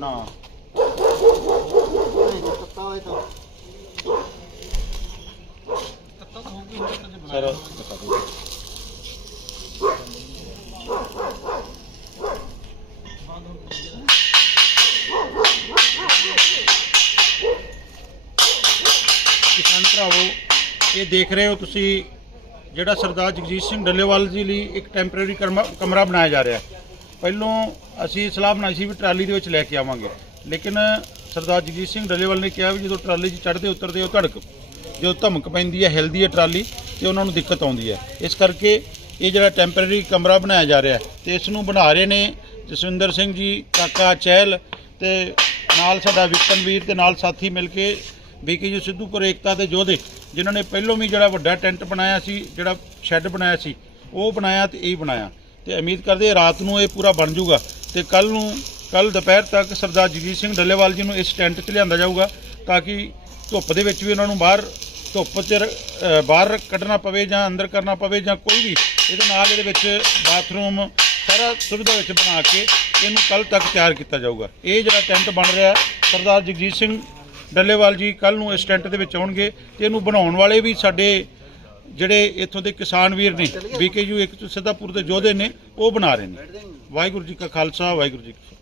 ਨਾ। ਸਰ ਕਿਸਾਨ ਭਰਾਵੋ, ਇਹ ਦੇਖ ਰਹੇ ਹੋ ਤੁਸੀਂ ਜਿਹੜਾ ਸਰਦਾਰ ਜਗਜੀਤ ਸਿੰਘ ਡੱਲੇਵਾਲ ਜੀ ਲਈ ਇੱਕ ਟੈਂਪਰੇਰੀ ਕਮਰਾ ਬਣਾਇਆ ਜਾ ਰਿਹਾ। ਹੈ ਪਹਿਲੋਂ ਅਸੀਂ ਸਲਾਹ ਬਣਾਈ ਸੀ ਵੀ ਟਰਾਲੀ ਦੇ ਵਿੱਚ ਲੈ ਕੇ ਆਵਾਂਗੇ। ਲੇਕਿਨ ਸਰਦਾਰ ਜਗਜੀਤ ਸਿੰਘ ਡੱਲੇਵਾਲ ਨੇ ਕਿਹਾ ਵੀ ਜਦੋਂ ਟਰਾਲੀ 'ਚ ਚੜ੍ਹਦੇ ਉਤਰਦੇ ਉਹ ਧੜਕ। ਜਦੋਂ ਧਮਕ ਪੈਂਦੀ ਹੈ ਹਿਲਦੀ ਹੈ ਟਰਾਲੀ ਤੇ ਉਹਨਾਂ ਨੂੰ ਦਿੱਕਤ ਆਉਂਦੀ ਹੈ ਇਸ ਕਰਕੇ ਇਹ ਜਿਹੜਾ ਟੈਂਪਰੇਰੀ ਕਮਰਾ ਬਣਾਇਆ ਜਾ ਰਿਹਾ ਹੈ ਤੇ ਇਸ ਨੂੰ ਬਣਾ ਰਹੇ ਨੇ ਜਸਵਿੰਦਰ ਸਿੰਘ ਜੀ, ਕਾਕਾ ਚਹਿਲ ਤੇ ਨਾਲ ਸਾਡਾ ਵਿਕਰਮਵੀਰ ਤੇ ਨਾਲ ਸਾਥੀ ਮਿਲ ਕੇ ਬੀਕੇ ਜੀ ਸਿੱਧੂਪੁਰ ਏਕਤਾ ਦੇ ਯੋਧੇ, ਜਿਨ੍ਹਾਂ ਨੇ ਪਹਿਲੋਂ ਵੀ ਜਿਹੜਾ ਵੱਡਾ ਟੈਂਟ ਬਣਾਇਆ ਸੀ, ਜਿਹੜਾ ਸ਼ੈੱਡ ਬਣਾਇਆ ਸੀ, ਉਹ ਬਣਾਇਆ ਤੇ ਇਹ ਬਣਾਇਆ। ਤੇ ਉਮੀਦ ਕਰਦੇ ਰਾਤ ਨੂੰ ਇਹ ਪੂਰਾ ਬਣ ਜਾਊਗਾ। ਤੇ ਕੱਲ ਨੂੰ ਕੱਲ ਦੁਪਹਿਰ ਤੱਕ ਸਰਦਾਰ ਜਗਜੀਤ ਸਿੰਘ ਡੱਲੇਵਾਲ ਜੀ ਨੂੰ ਇਸ ਟੈਂਟ 'ਚ ਲਿਆਂਦਾ ਜਾਊਗਾ ਤਾਂ ਕਿ ਧੁੱਪ ਦੇ ਵਿੱਚ ਵੀ ਉਹਨਾਂ ਨੂੰ ਬਾਹਰ, ਧੁੱਪ 'ਚ ਬਾਹਰ ਕੱਢਣਾ ਪਵੇ ਜਾਂ ਅੰਦਰ ਕਰਨਾ ਪਵੇ ਜਾਂ ਕੋਈ ਵੀ, ਇਹਦੇ ਨਾਲ ਇਹਦੇ ਵਿੱਚ ਬਾਥਰੂਮ ਸਾਰਾ ਸੁਵਿਧਾ ਵਿੱਚ ਬਣਾ ਕੇ ਇਹਨੂੰ ਕੱਲ ਤੱਕ ਤਿਆਰ ਕੀਤਾ ਜਾਊਗਾ। ਇਹ ਜਿਹੜਾ ਟੈਂਟ ਬਣ ਰਿਹਾ ਸਰਦਾਰ ਜਗਜੀਤ ਸਿੰਘ ਡੱਲੇਵਾਲ ਜੀ ਕੱਲ ਨੂੰ ਇਸ ਟੈਂਟ ਦੇ ਵਿੱਚ ਆਉਣਗੇ ਤੇ ਇਹਨੂੰ ਬਣਾਉਣ ਵਾਲੇ ਵੀ ਸਾਡੇ ਜਿਹੜੇ ਇੱਥੋਂ ਦੇ ਕਿਸਾਨ ਵੀਰ ਨੇ ਬੀਕੇਯੂ ਇੱਕ ਸਿੱਧਾਪੁਰ ਦੇ ਯੋਧੇ ਨੇ ਉਹ ਬਣਾ ਰਹੇ ਨੇ। ਵਾਹਿਗੁਰੂ ਜੀ ਕਾ ਖਾਲਸਾ ਵਾਹਿਗੁਰੂ ਜੀ ਕੀ